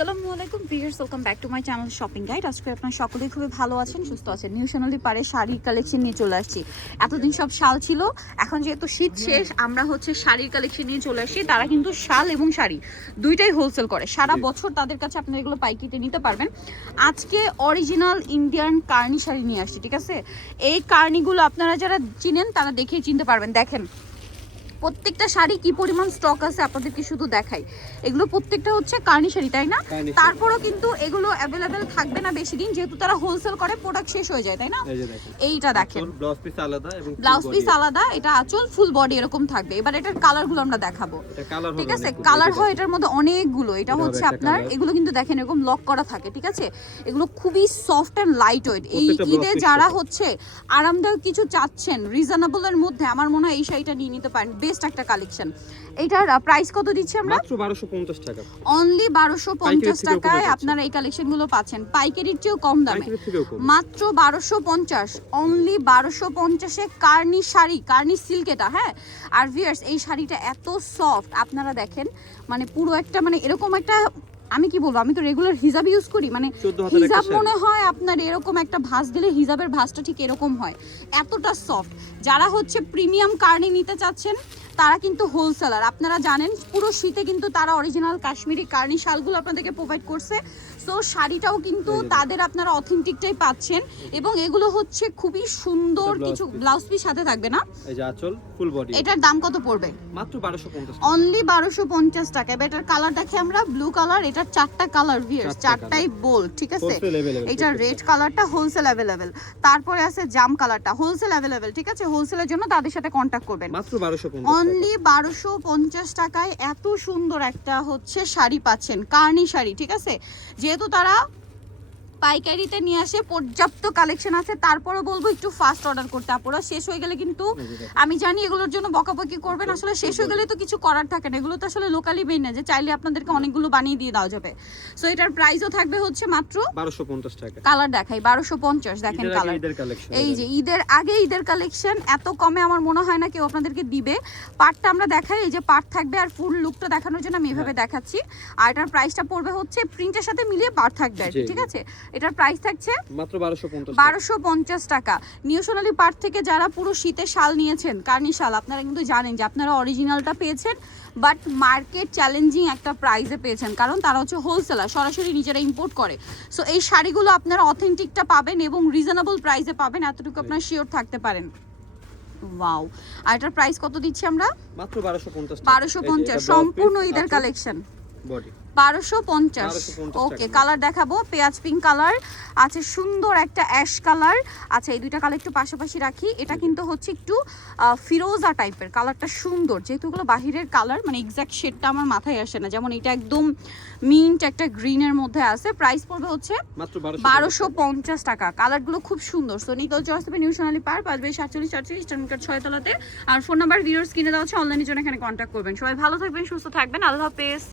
আসসালামু আলাইকুম viewers, welcome back to my channel shopping guide. আজকে আপনারা সকলেই খুবই ভালো আছেন, সুস্থ আছেন। নিউ সোনালী পারে শাড়ির কালেকশন নিয়ে চলে আসছি। এতদিন সব শাল ছিল, এখন যেহেতু শীত শেষ আমরা শাড়ির কালেকশন নিয়ে চলে আসছি। তারা কিন্তু শাল এবং শাড়ি দুইটাই হোলসেল করে, সারা বছর তাদের কাছে আপনারা এগুলো পাইকিতে নিতে পারবেন। আজকে অরিজিনাল ইন্ডিয়ান কার্নি শাড়ি নিয়ে আসছি, ঠিক আছে? এই কার্নিগুলো আপনারা যারা চিনেন তারা দেখেই চিনতে পারবেন। দেখেন প্রত্যেকটা শাড়ি কি পরিমাণ স্টক আছে আপনাদেরকে শুধু দেখাই। এগুলো প্রত্যেকটা কার্নি শাড়ি, তাই না? তারপরও কিন্তু এগুলো অ্যাভেলেবেল থাকবে না বেশি দিন, যেহেতু তারা হোলসেল করে, প্রোডাক্ট শেষ হয়ে যায়, তাই না? এইটা দেখেন, ব্লাউজ পিস আলাদা এবং ব্লাউজ পিস আলাদা, এটা আঁচল ফুল বডি এরকম থাকবে। এবার এটার কালারগুলো আমরা দেখাবো, ঠিক আছে? কালার হয় এটার মধ্যে অনেকগুলো। এটা আপনার এগুলো কিন্তু দেখেন এরকম লক করা থাকে, ঠিক আছে? এগুলো খুবই সফট এন্ড লাইট ওয়েট। এই ঈদে যারা আরামদায়ক কিছু চাচ্ছেন রিজনেবল এর মধ্যে, আমার মনে হয় এই শাড়িটা নিয়ে নিতে পারেন। বেস্ট একটা কালেকশন। এটার প্রাইস কত দিচ্ছি আমরা? মাত্র 1250 টাকা। অনলি 1250 টাকায় আপনারা এই কালেকশনগুলো পাচ্ছেন, পাইকারির চেয়েও কম দামে, মাত্র 1250। অনলি 1250 এ কার্নি শাড়ি, কার্নি সিল্ক এটা, হ্যাঁ। আর ভিউয়ার্স, এই শাড়িটা এত সফট, আপনারা দেখেন, মানে পুরো একটা এরকম একটা, আমি কি বলবো, আমি তো রেগুলার হিজাব ইউজ করি, হিজাব মনে হয় আপনার এরকম একটা ভাঁজ দিলে হিজাবের ভাঁজটা ঠিক এরকম হয়, এতটা সফট। যারা প্রিমিয়াম কার্নি নিতে চাচ্ছেন তারা কিন্তু হোলসেলার, আপনারা জানেন পুরো শীতে কিন্তু তারা অরিজিনাল কাশ্মীরি কার্নি শালগুলো আপনাদেরকে প্রোভাইড করছে। সো শাড়িটাও কিন্তু তাদের আপনারা অথেন্টিকটাই পাচ্ছেন, এবং এগুলো খুবই সুন্দর কিছু ব্লাউজ পিস সাথে থাকবে না? এই যে আঁচল ফুল বডি। এটার দাম কত পড়বে? মাত্র 1250। অনলি 1250 টাকা। এটার কালার দেখে আমরা, ব্লু কালার, এটার চারটা কালার ভিউয়ার্স, চারটাই বোল্ড, ঠিক আছে? এটা রেড কালারটা হোলসেল अवेलेबल, তারপরে আছে জাম কালারটা হোলসেল अवेलेबल, ঠিক আছে? হোলসেলের জন্য তাদের সাথে কন্টাক্ট করবেন। মাত্র 1250। অনলি 1250 টাকায় এত সুন্দর একটা শাড়ি পাচ্ছেন, কার্নি শাড়ি, ঠিক আছে? যেহেতু তারা পাইকারিতে নিয়ে আসে, পর্যাপ্ত কালেকশন আছে, তারপরও বলবো একটু ফাস্ট অর্ডার করতে। আপনারা শেষ হয়ে গেলে কিন্তু, আমি জানি এগুলোর জন্য বকাবকি করবেন, আসলে শেষ হয়ে গেলে তো কিছু করার থাকে না। এগুলো তো আসলে লোকালি মেড না যে চাইলে আপনাদেরকে অনেকগুলো বানিয়ে দিয়ে দেওয়া যাবে। সো এটার প্রাইসও থাকবে মাত্র 1250 টাকা। কালার দেখাই 1250, দেখেন কালার। এই যে ঈদের আগে ঈদের কালেকশন, এত কমে আমার মনে হয় না কেউ আপনাদেরকে দিবে। পার্টটা আমরা দেখাই, এই যে পার্ট থাকবে, আর ফুল লুকটা দেখানোর জন্য আমি এভাবে দেখাচ্ছি। আর এটার প্রাইসটা পড়বে প্রিন্টের সাথে মিলিয়ে পার্ট থাকবে, ঠিক আছে? এটার প্রাইস থাকছে মাত্র 1250 টাকা। নিউ সোনালী পার্ট থেকে যারা পুরো শীতে শাল নিয়েছেন, কার্নি শাল, আপনারা কিন্তু জানেন যে আপনারা অরিজিনালটা পেয়েছেন, বাট মার্কেট চ্যালেঞ্জিং একটা প্রাইসে পেয়েছেন, কারণ তারা হোলসেলার, সরাসরি নিজেরা ইম্পোর্ট করে। সো এই শাড়িগুলো আপনারা অথেন্টিকটা পাবেন এবং রিজনেবল প্রাইসে পাবেন, এতটুকু আপনারা শিওর থাকতে পারেন। ওয়াও! আর এটার প্রাইস কত দিচ্ছি আমরা? মাত্র 1250 টাকা। 1250 সম্পূর্ণ ঈদের কালেকশন, বডি 1250। ওকে, কালার দেখাবো, পেঁয়াজ পিঙ্ক কালার আছে, সুন্দর একটা অ্যাশ কালার। আচ্ছা, এই দুইটা কালার একটু পাশাপাশি রাখি। এটা কিন্তু একটু ফিরোজা টাইপের, কালারটা সুন্দর, যেহেতু এগুলো বাহিরের কালার, এক্স্যাক্ট শেডটা আমার মাথায় আসে না। যেমন এটা একদম মিন্ট একটা গ্রিনের মধ্যে আছে। প্রাইস পড়বে মাত্র 1250 টাকা। কালারগুলো খুব সুন্দর। সো নিকল চয়েস হবে নিউ সোনালী পার্ক, 5/47 স্ট্যান্ডার্ড 6 তলাতে। আর ফোন নাম্বার ভিডিওর স্ক্রিনে দেওয়া আছে, অনলাইনের জন্য এখানে কন্ট্যাক্ট করবেন। সবাই ভালো থাকবেন, সুস্থ থাকবেন, আল্লাহ হাফেজ।